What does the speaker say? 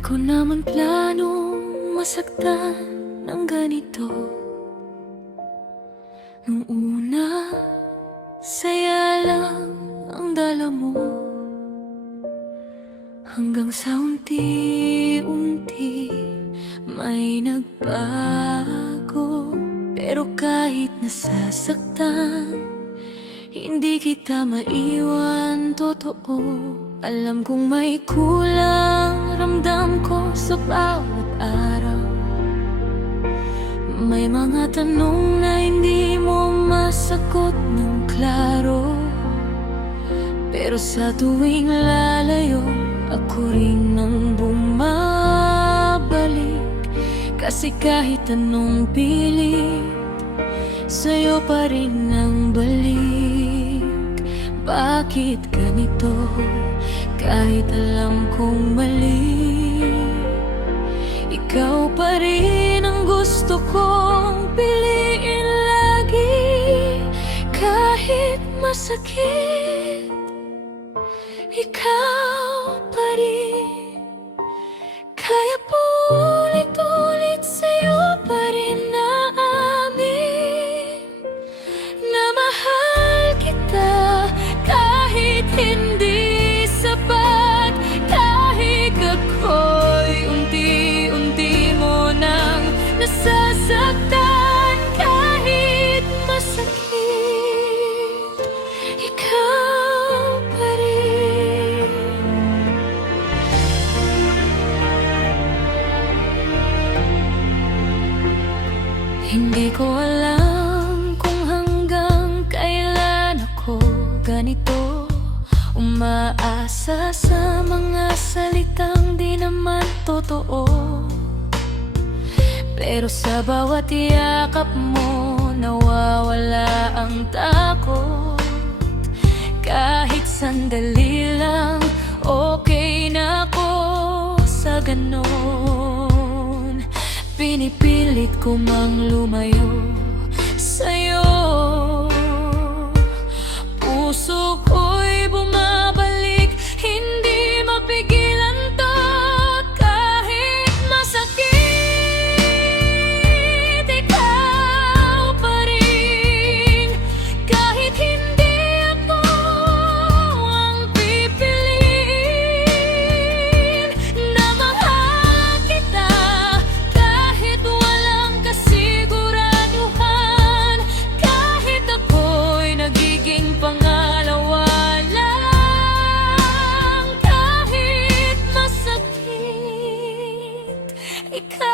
ko naman planong masaktan ng ganito. Nung una, saya lang ang dala mo, hanggang sa unti-unti may nagbago. Pero kahit nasasaktan, hindi kita maiwan, totoo. Alam kong may kulang, ramdam ko sa bawat araw. May mga tanong na hindi mo masagot ng klaro, pero sa tuwing lalayo, ako rin ang bumabalik. Kasi kahit anong pilit, sa'yo pa rin ang balik. Bakit ganito? Kahit alam kong mali, ikaw pa rin ang gusto kong piliin lagi. Kahit masakit, ikaw pa rin. Kaya po ulit-ulit sa'yo pa rin naamin na mahal kita. Kahit hindi sapat, kahit ako'y unti-unti mo nang nasasaktan. Kahit masakit, ikaw pa rin. Hindi ko alam kung hanggang kailan ako ganito, umaasa sa mga salitang di naman totoo. Pero sa bawat yakap mo, nawawala ang takot. Kahit sandali lang, okay na ako sa ganon. Pinipilit ko mang lumayo sa'yo. Puso ko'y bumabalik, hindi mapigilan to. Kahit masakit, ikaw pa rin. Kahit hindi ako ang pipiliin na mahal kita. Kahit walang kasiguraduhan, kahit ako'y nagiging pangalawa lang. Kahit masakit, ikaw